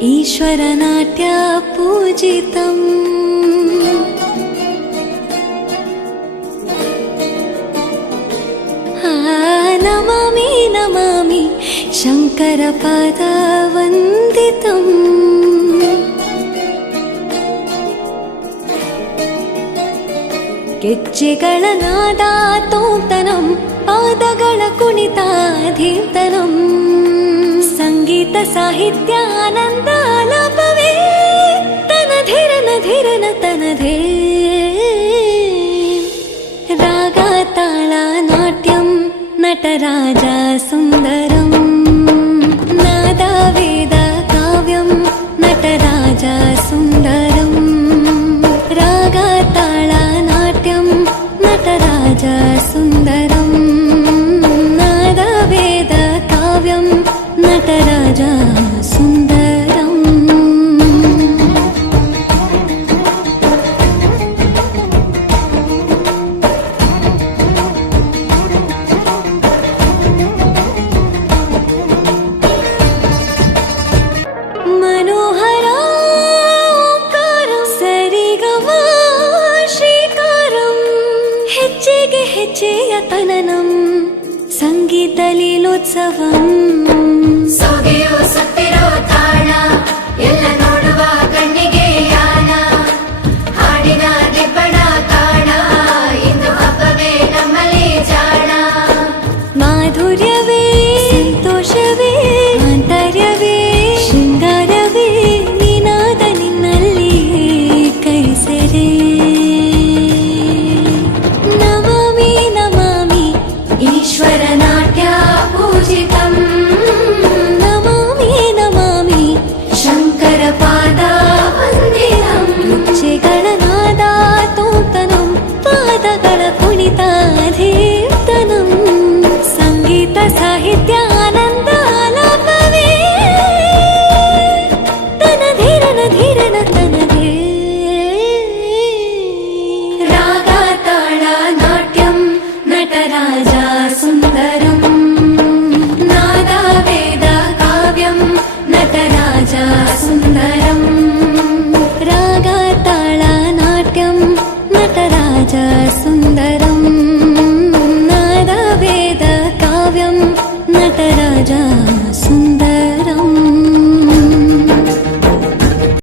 ईश्वरनाट्य पूजितम् नमामि नमामि शङ्करपादवन्दितम् ಗೆಜ್ಜೆಗಳ ನಾದ ತೋಂತನಂ ಪಾದಗಳ ಕುಣಿತ ಧೀಂತನಂ ಸಂಗೀತ ಸಾಹಿತ್ಯ ಆನಂದ ಆಲಾಪವೇ ತನಧೀರನ ಧೀರನ ತನಧೇ ರಾಗ ತಾಳ ನಾಟ್ಯಂ ನಟರಾಜ ಸುಂದರಂ ನಾದ ವೇದ ಕಾವ್ಯಂ ನಟರಾಜ ಸುಂದರಂ ರಾಗ ತಾಳ ನಟರಾಜ ಸುಂದರಂ ನಾದ ವೇದ ಕಾವ್ಯಂ ನಟರಾಜ ಸುಂದರಂ ಮನೋಹರ ಓಂಕಾರಂ ಸರಿಗಮ ಶ್ರೀಕಾರಂ ಹೆಜ್ಜೆಗೆ ಹೆಜ್ಜೆಯ ತನನಂ ಸಂಗೀತ ಲೀಲೋತ್ಸವಂ ಸೊಗೆಯೋ ಸುತ್ತಿರೋ ತಾಣ ಎಲ್ಲ ನೋಡುವ ಕಣ್ಣಿಗೆ ಯಾನ ಹಾಡಿನ ದಿಬ್ಬಣ ಕಾಣ ಇಂದು ಹಬ್ಬವೇ ನಮ್ಮಲ್ಲಿ ಜಾಣ ಮಾಧುರ್ಯವೇ ಸಂತೋಷವೇ ಆಂತರ್ಯವೇ ಶೃಂಗಾರವೇ ನೀನಾದ ನಿನ್ನಲ್ಲಿ ಕೈ ಸೆರೆ ನಮಾಮಿ ನಮಾಮಿ ಈಶ್ವರನಾಟ್ಯ पूजितम् ನಮಾಮಿ ನಮಾಮಿ ಶಂಕರ